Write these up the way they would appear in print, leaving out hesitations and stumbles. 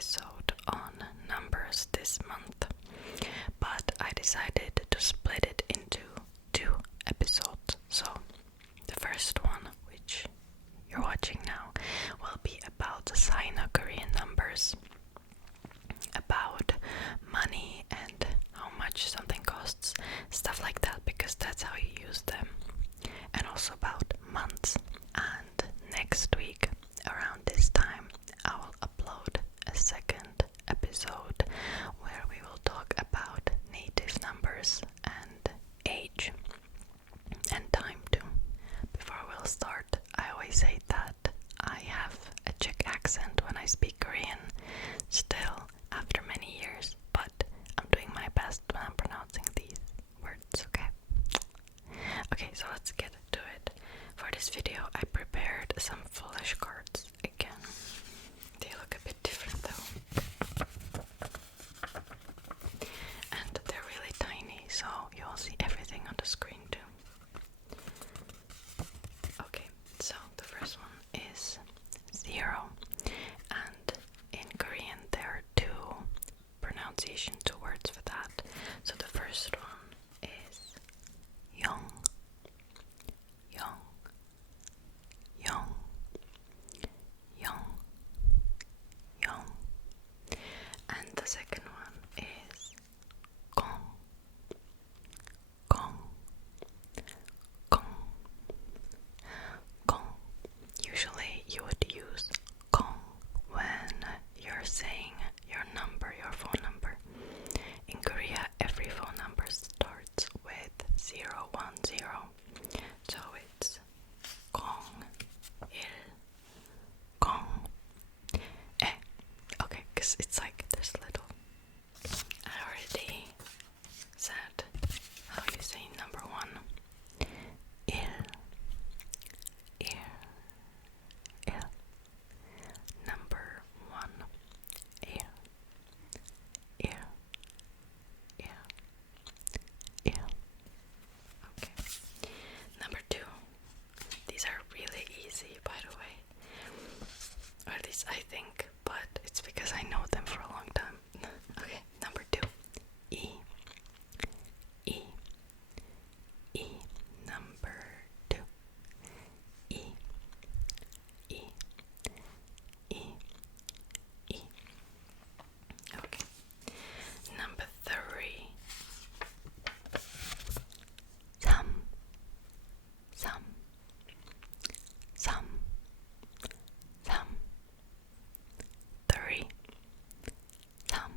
episode on numbers this month, but I decided to split it into 2 episodes. So the first one, which you're watching now, will be about the Sino-Korean numbers, about money and how much something costs, stuff like that, because that's how you use them, and also about months. And next week, around this time, I will upload a second episode where we will talk about native numbers and age and time too. Before we'll start, I always say that I have a Czech accent when I speak Korean, still after many years, but I'm doing my best when I'm pronouncing these words, okay? Okay, so let's get to it. For this video, I prepared some flashcards again. They look a bit different though. And they're really tiny, so you'll see everything on the screen too. Okay, so the first one is 0. And in Korean, there are 2 pronunciation, 2 words for that. So the first one is 영, 영, 영, 영, 영. And the second one is gong, gong, gong, gong. Usually you would use gong when you're saying your number, your phone number. In Korea, every phone number starts with 010. So it's gong, il, gong, eh. Okay, because it's like there's little. I already said how you say number 1. Il, il, il. Number 1. Il, il, il, il. Okay. Number 2. These are really easy, by the way. Or at least I think, but it's because I know them for a long time. Okay, number 2. E. E. E. Number 2. E. E. E. E. Okay. Number 3. 삼. 삼. 삼. 삼. 3. 삼.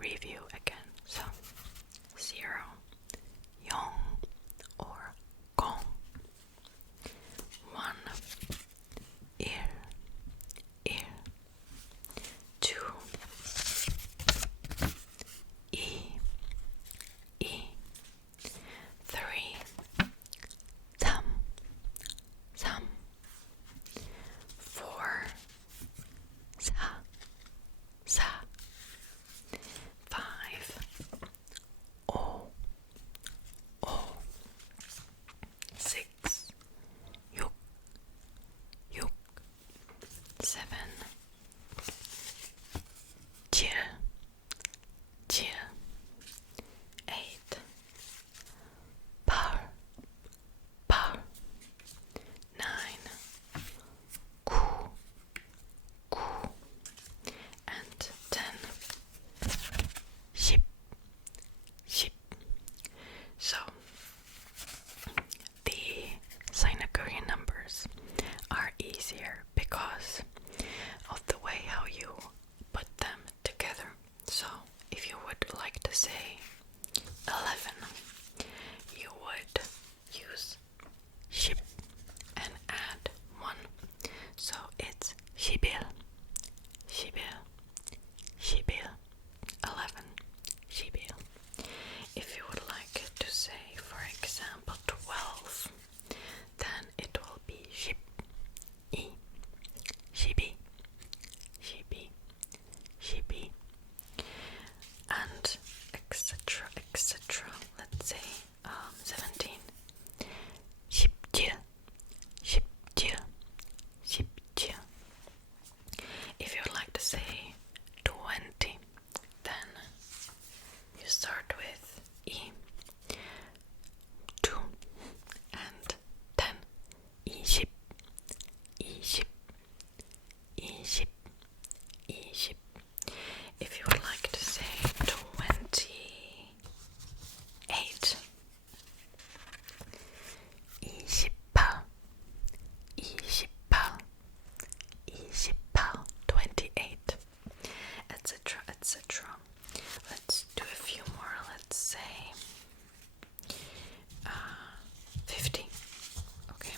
review again. So 0, 영 or 공, 1, 일, 2, 이, 3, 3, 4, 4, 5, 5, 6, 6, 7, 7, 8, 8, 9, 9, and 10, 10. So the Sino-Korean numbers are easier because of the way how you put them together. So if you would like to say 11, you would use 10 and add 1. So it's 11, 11. If you would like to say, for example, 12, then it will be 12, 12, and etc. Let's say 17, 17. If you would like to say 20, then you start with E, 2, and 10, 20, 20. If you would like to say 28, 28, 28, etc. Let's do a few more. Let's say 50. Okay.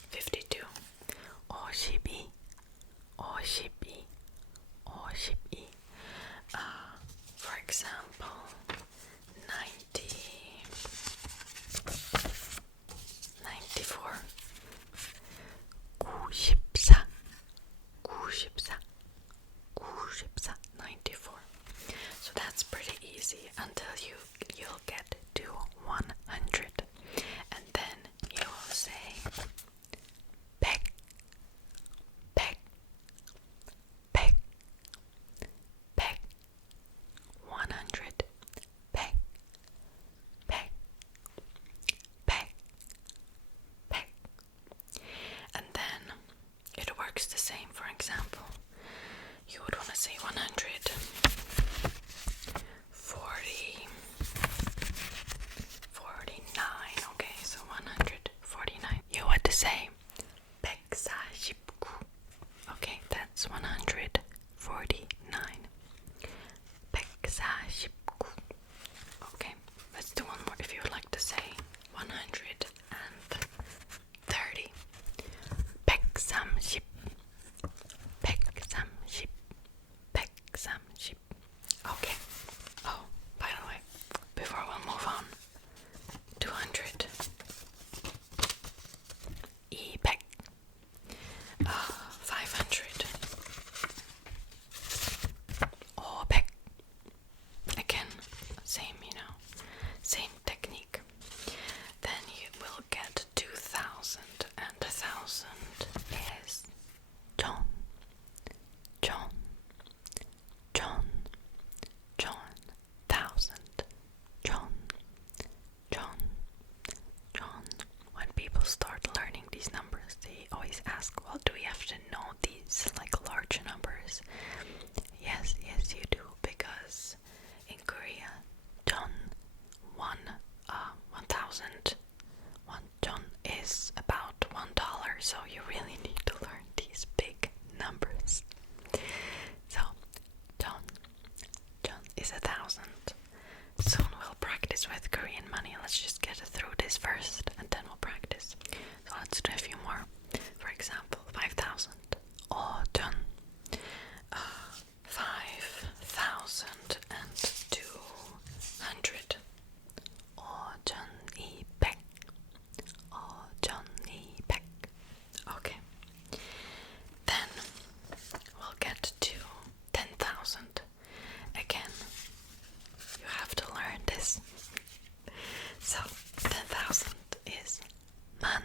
50, 52, 52, 52. For example, 90, 94, 94, 94. So that's pretty easy until you'll get to 100, and then you will say 100, 100, 100. And then it works the same. For example, you would want to say 100, 40, 49. Okay, so 149. You would say 149. Okay, that's 149. 149. Okay, let's do one more. If you would like to say 130, 130, 130, 130. Okay. Oh, by the way, before we move on, 200, 200, 500, 500. Again, same, same technique. Then you will get 2,000, and 1,000 is John, 1,000, John. When people start learning these numbers, they always ask, well, do we have to know these like large numbers? Yes, you do, because in Korea, John 1,000 is about 1,000 so you really need to learn these big numbers. So, John is 1,000. Soon we'll practice with Korean money. Let's just get through this first and then we'll practice. So let's do a few more. For example, 5,000. 5,200. 5,200. Okay. Then we'll get to 10,000. Again, you have to learn this. So 10,000 is man,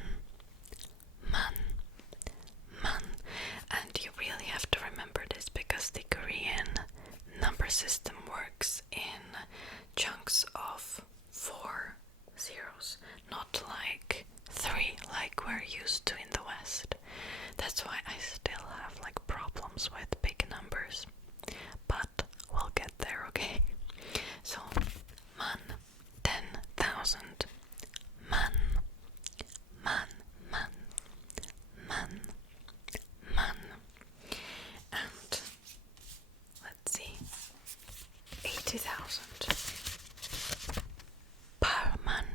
and you really have to remember this because the Korean number system works in chunks of 4 zeros, not like 3 like we're used to in the West. That's why I still have like problems with big numbers, but we'll get there, okay? So, man, 10,000. Man. And let's see, 80,000. Parman.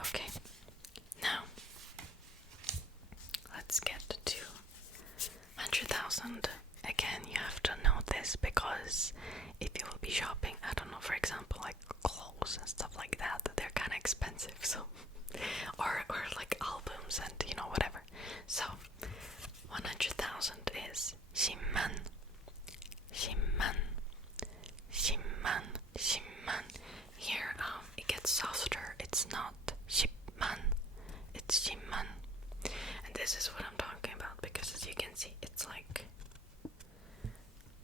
Okay, now let's get to 100,000. Again, you have to know this because if you will be shopping, I don't know, for example, like clothes and stuff like that, they're kind of expensive, so or like albums and whatever. So 100,000 is 10만. Here it gets softer. It's not 10만, it's 10만. And this is what I'm talking about because as you can see, it's like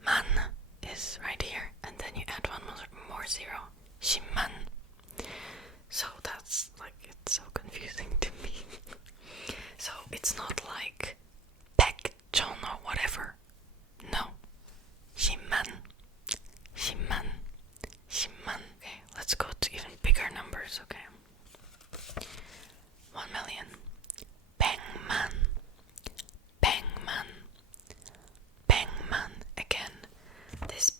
man is right here and then you add one more zero. 10만. So that's like, it's so confusing to me. So it's not like 백천 or whatever. No. 10만. Okay, let's go to even bigger numbers, okay? 1 million. 100만. Again, this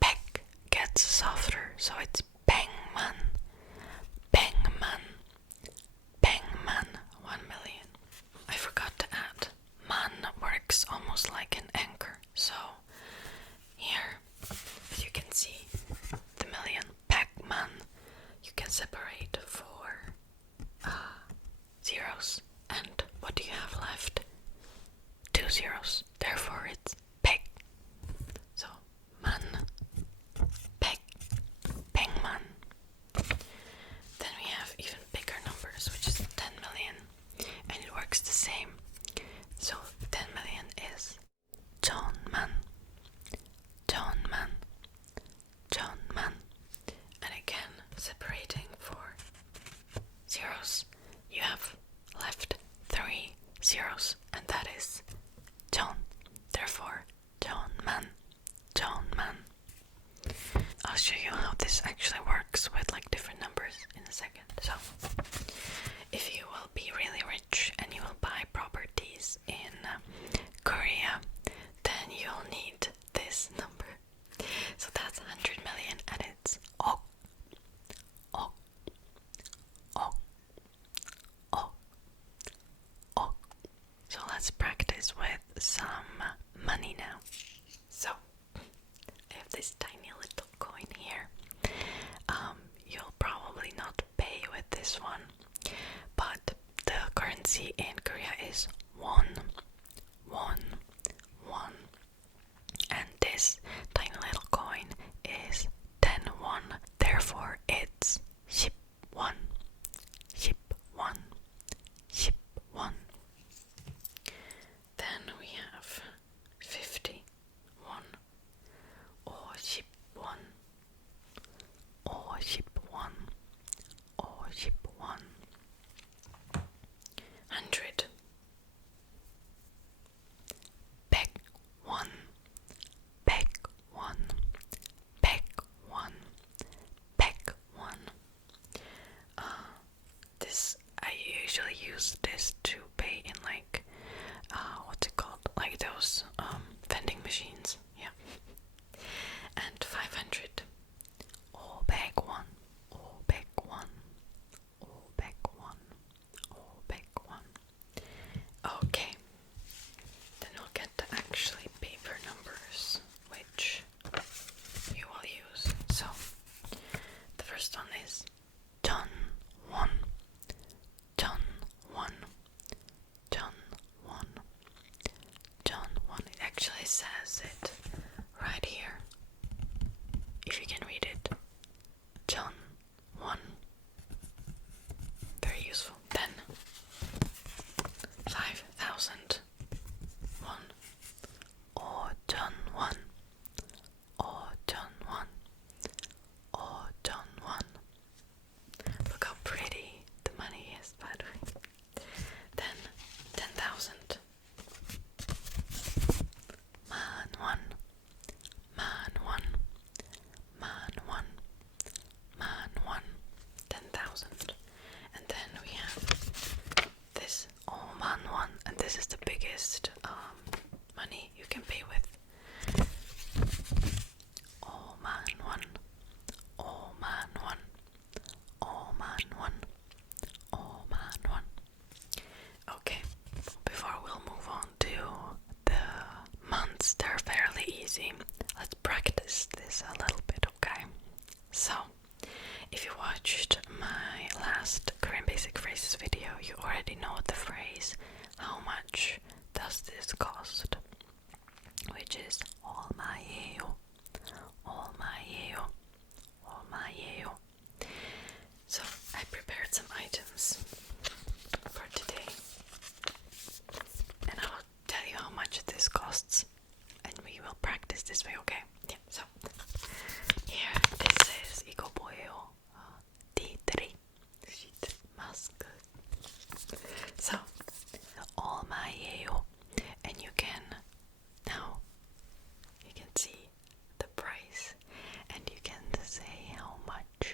백 gets softer, so it's 100만. 1 million. I forgot to add, man works almost like an anchor, so here, as you can see, the million, Pac-Man, you can separate 4 zeros, and what do you have left? 2 zeros, therefore it's peg. So, man, peg, pengman. Then we have even bigger numbers, which is 10 million, and it works the same. So 10 million is 전만. And again, separating 4 zeros, you have left 3 zeros, and that is 전. Therefore, 전만. I'll show you how this actually works with like different numbers in a second. So, if you will be really rich and you will buy properties in Korea, then you'll need this number. So that's 100 million and it's ok. So let's practice with some money now. So I have this tiny little coin here. You'll probably not pay with this one, but the currency in Korea is won. And this tiny little coin is 10 won. Therefore, it's 10 won. Then we have 50 won. Or 10 won. 100 use this to pay in like what's it called? Like those vending machines. Yeah. And 500. 500원. 500원. 500원. 500원. Okay. Then we'll get the actually paper numbers, which you will use. So the first one is John 1. John 1. John 1. John 1. It actually says it right here. If you can read it. John 1. Very useful. Then 5,000. 1. Oh, John 1. Oh, John 1. Oh, John 1. Look how pretty the money is, by the way. Then 10,000. Man 1. Man 1. Man 1. Man 1. 10,000. And then we have this man 1, and this is the biggest money you can pay with. Man 1. Man 1. Man 1. Man 1. Okay, before we'll move on to the months, they're fairly easy. Let's practice this a little bit, okay? So, if you watched my last Korean basic phrases video, you already know the phrase, how much does this cost? Which is 얼마예요? 얼마예요? 얼마예요? So, I prepared some items for today, and I'll tell you how much this costs, and we will practice this way, okay? Yeah, so here, this is 이거 뭐예요? D3 sheet mask. So, 얼마예요? And you can see the price, and you can say how much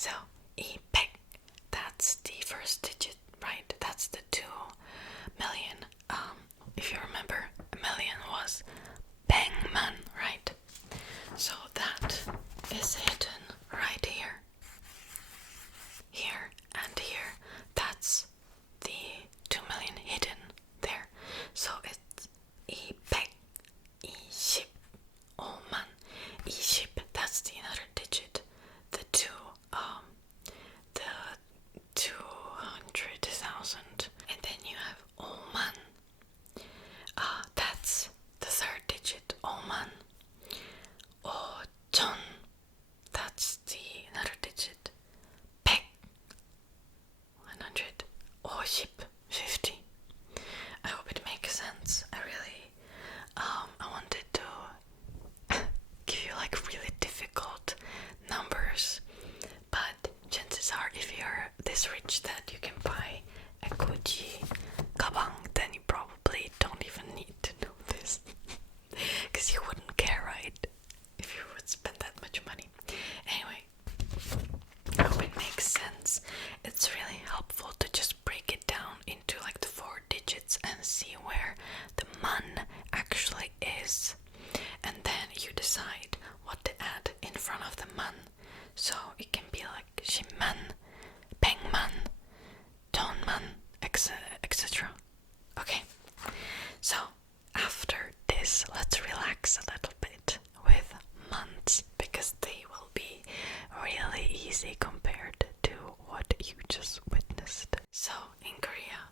So 200, that's the first digit, right? That's the 2 million. If you remember, a million was 백만, right? So that is hidden right here. Here and here. That's the 2 million hidden there. So it's 225만. 20, that's the another digit. The 200,000. And then you have 5만. That's the third digit. 5만. 5천. That's the another digit. 100. 100. 50. I hope it makes sense. I wanted to give you like really difficult numbers, but chances are if you're this rich that you can buy a Gucci 가방, then you probably don't even need to know this because you wouldn't care, right? If you would spend that much money. Anyway, I hope it makes sense. It's really helpful to just break it down into like the 4 digits and see where the man actually is. And then you decide what to add in front of the man. So it can be like 10만, 100만, 1000만, etc. Okay, so after this, let's relax a little bit with months because they will be really easy compared to what you just witnessed. So in Korea,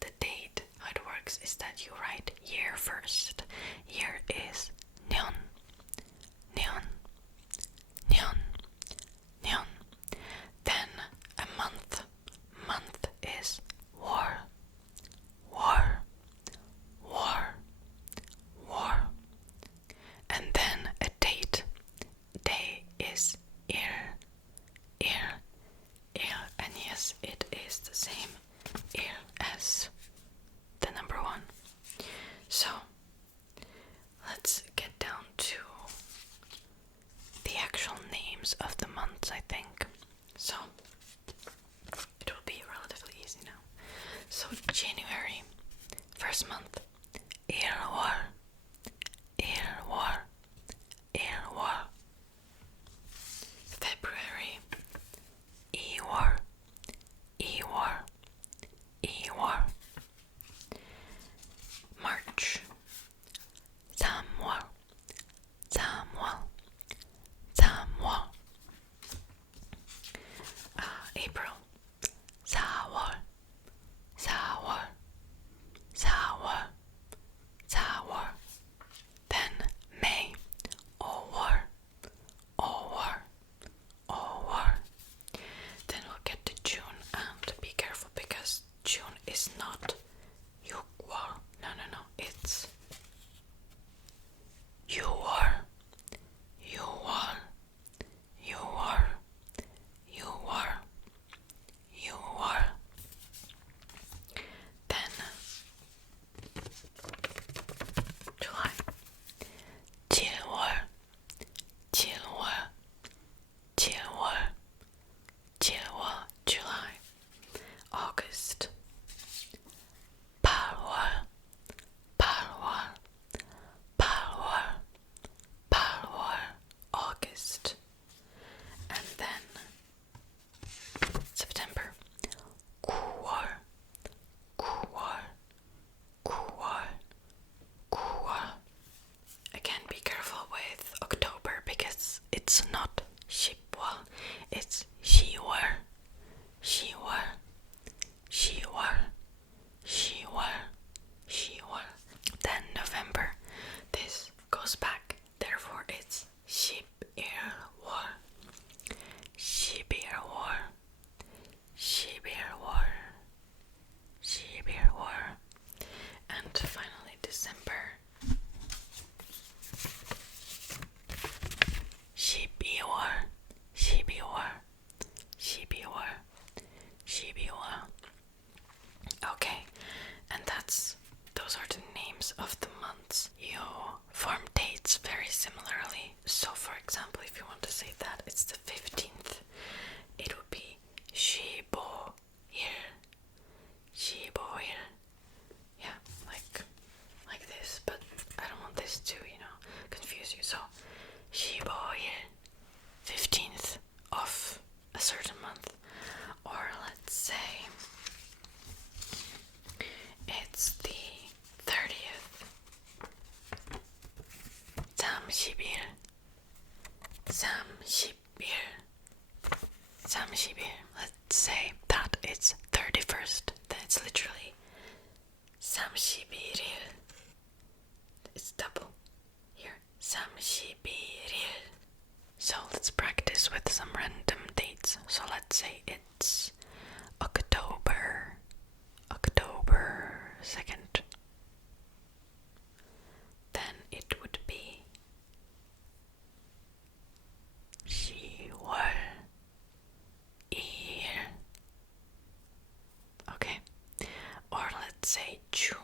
the date, how it works is that you write year first. Year is 년, 년, 년, 년. Then a month. Month is 월, 월, 월, 월. And then a date. Day is 일, 일, 일. And yes, it is the same 일 as the number 1. So let's get down to the actual names of the months, I think. So it will be relatively easy now. So January, first month, 1월, 1월, 1월. February, 2월, 2월, 2월. March, 3월, 3월, 3월. April, 4월, 4월, 4월, 4월. Then May. 30일. Let's say that it's 31st. Then it's literally 31일. It's double here. 31일. So let's practice with some random dates. So let's say it's October 2nd. Then it would be 10월 2일. Okay. Or let's say June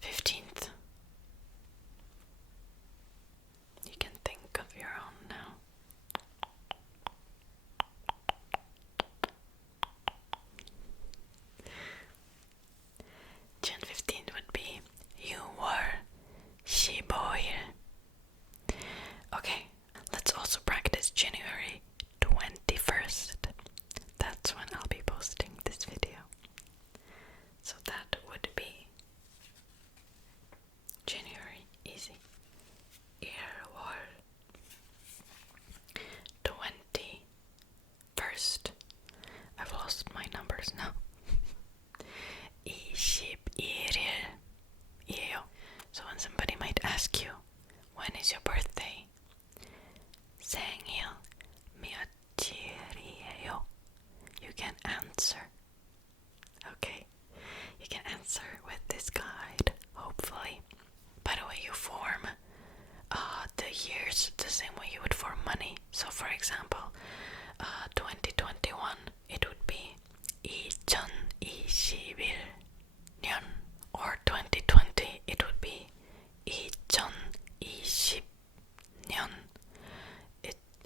15th. You can think of your own now. June 15th would be 6월 15일. Okay, let's also practice January 21st. That's when I'll be posting this video. So that would be January, easy. 1월 21st. I've lost my numbers now. 21일이에요. So when somebody might ask you, when is your birthday? 생일 며칠이에요? You can answer. Okay? You can answer with this guide, hopefully. By the way, you form the years the same way you would form money. So for example, 2021, it would be 2021년, or 2020, it would be 2020년.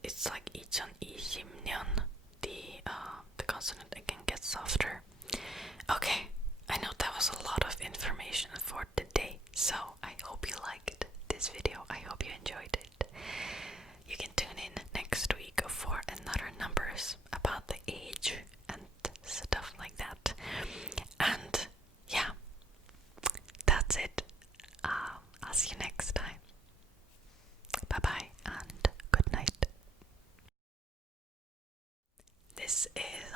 It's like 2020년. The consonant again gets softer. Okay, I know that was a lot of information for today, so I hope you liked this video. I hope you enjoyed it. You can tune in next week for another numbers about the age and stuff like that. And yeah, that's it. I'll see you next time. Bye bye and good night. This is